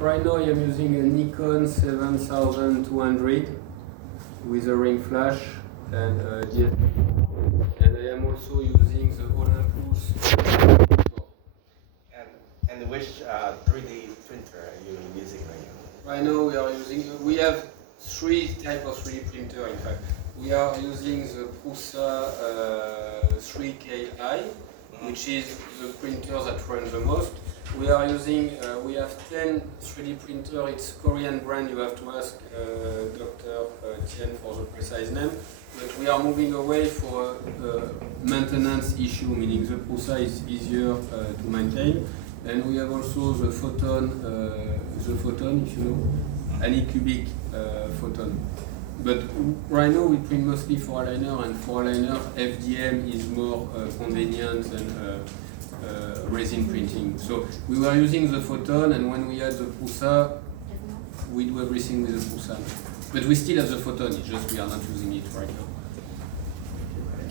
right now I'm using a Nikon 7200 with a ring flash and and I am also using the Olympus. And which 3D printer are you using right now? Right now we have three types of 3D printer in fact. We are using the Prusa 3KI, which is the printer that runs the most. We have 10 3D printer. It's Korean brand. You have to ask Dr. Tien for the precise name. But we are moving away for maintenance issue, meaning the Prusa is easier to maintain. And we have also the Photon, if you know, Anycubic Photon. But right now we print mostly for aligner, and for aligner FDM is more convenient than resin printing. So we were using the Photon, and when we had the Prusa, we do everything with the Prusa. But we still have the Photon, it's just we are not using it right now.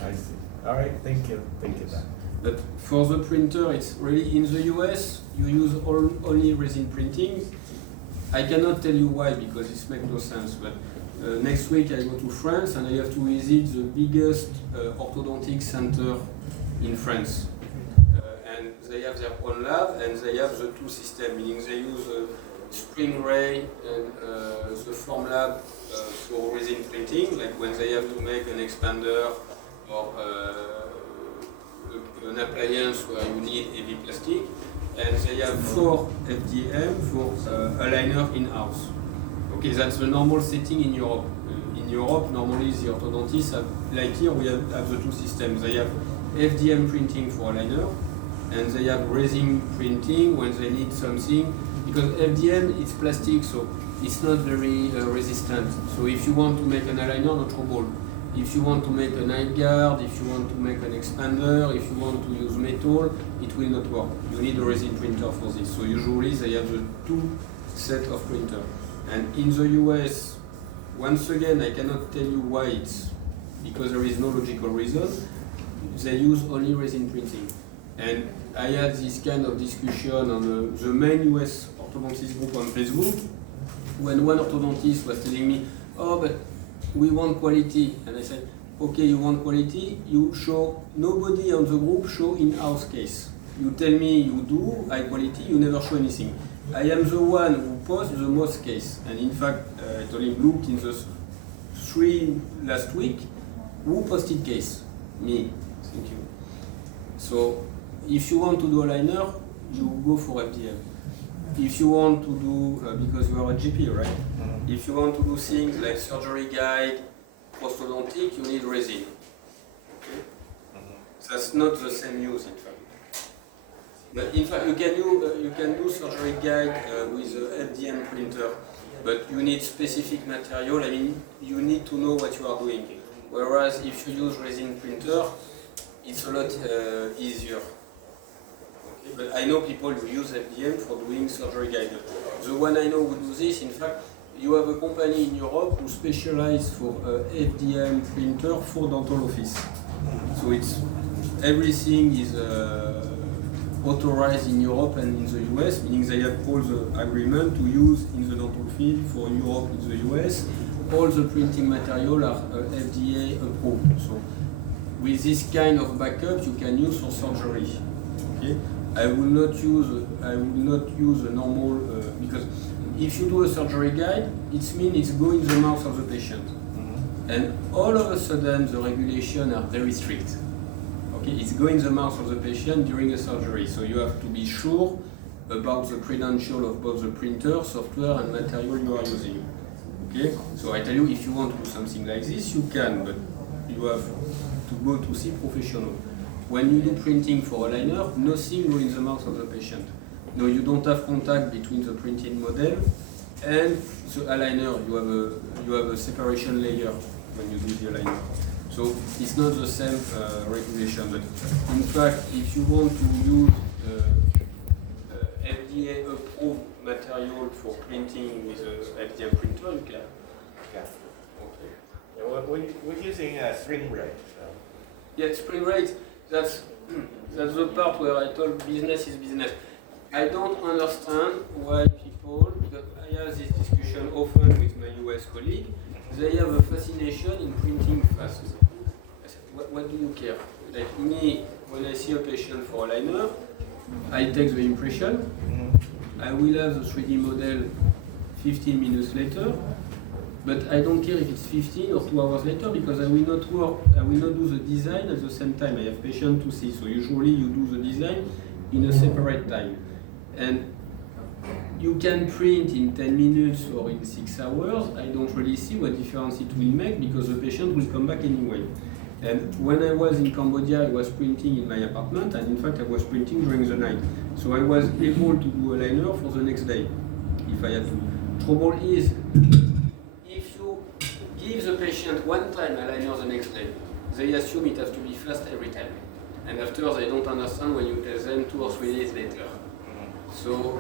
I see. All right, thank you. Thank you, Dan. But for the printer, it's really in the US, you use only resin printing. I cannot tell you why, because it makes no sense. But next week I go to France and I have to visit the biggest orthodontic center in France. And they have their own lab and they have the two systems, meaning they use Spring Ray and the Formlab for resin printing, like when they have to make an expander or an appliance where you need heavy plastic. And they have 4 FDM for aligner in-house. Okay, that's the normal setting in Europe. In Europe, normally the orthodontists have, like here, we have the two systems. They have FDM printing for aligner, and they have resin printing when they need something. Because FDM, it's plastic, so it's not very resistant. So if you want to make an aligner, no trouble. If you want to make a night guard, if you want to make an expander, if you want to use metal, it will not work. You need a resin printer for this. So usually they have the two set of printer. And in the US, once again, I cannot tell you why it's because there is no logical reason. They use only resin printing. And I had this kind of discussion on the main US orthodontist group on Facebook when one orthodontist was telling me, oh, but we want quality. And I said, okay, you want quality, you show, nobody on the group show in-house case. You tell me you do high quality, you never show anything. I am the one who posts the most case. And in fact, I told him, look, in the 3 last week, who posted case? Me. Thank you. So if you want to do a liner, you go for FDM. If you want to do, because you are a GP, right? Mm-hmm. If you want to do things like surgery guide, prosthodontic, you need resin. Okay? Mm-hmm. That's not the same use, in fact. But in fact, you can do surgery guide with a FDM printer, but you need specific material. I mean, you need to know what you are doing. Whereas if you use resin printer, it's a lot easier. But I know people who use FDM for doing surgery guide. The one I know who do this, in fact, you have a company in Europe who specializes for FDM printer for dental office. So it's everything is authorized in Europe and in the US, meaning they have all the agreement to use in the dental field for Europe in the US. All the printing material are FDA approved. So with this kind of backup, you can use for surgery. Okay? I will not use a normal because if you do a surgery guide, it means it's going in the mouth of the patient, and all of a sudden the regulations are very strict. Okay, it's going in the mouth of the patient during a surgery, so you have to be sure about the credential of both the printer, software, and material you are using. Okay, so I tell you, if you want to do something like this, you can, but you have to go to see professional. When you do printing for a liner, nothing goes in the mouth of the patient. No, you don't have contact between the printed model and the aligner. You have a separation layer when you do the aligner. So it's not the same regulation. But in fact, if you want to use FDA approved material for printing with a FDM printer, you can. Okay. Okay. We're using a string rate. So. Yeah, spring rate. That's the part where I told business is business. I don't understand why people discussion often with my US colleague. They have a fascination in printing fast. I said, what do you care? Like me, when I see a patient for a liner, I take the impression. I will have the 3D model 15 minutes later, but I don't care if it's 15 or 2 hours later because I will not do the design at the same time. I have patient to see, so usually you do the design in a separate time. And you can print in 10 minutes or in 6 hours. I don't really see what difference it will make because the patient will come back anyway. And when I was in Cambodia, I was printing in my apartment, and in fact I was printing during the night. So I was able to do a liner for the next day, if I had to. Trouble is, if you give the patient one time a liner the next day, they assume it has to be fast every time. And after they don't understand when you tell them 2 or 3 days later. So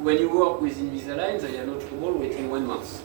when you work with Invisalign, they have no trouble waiting 1 month.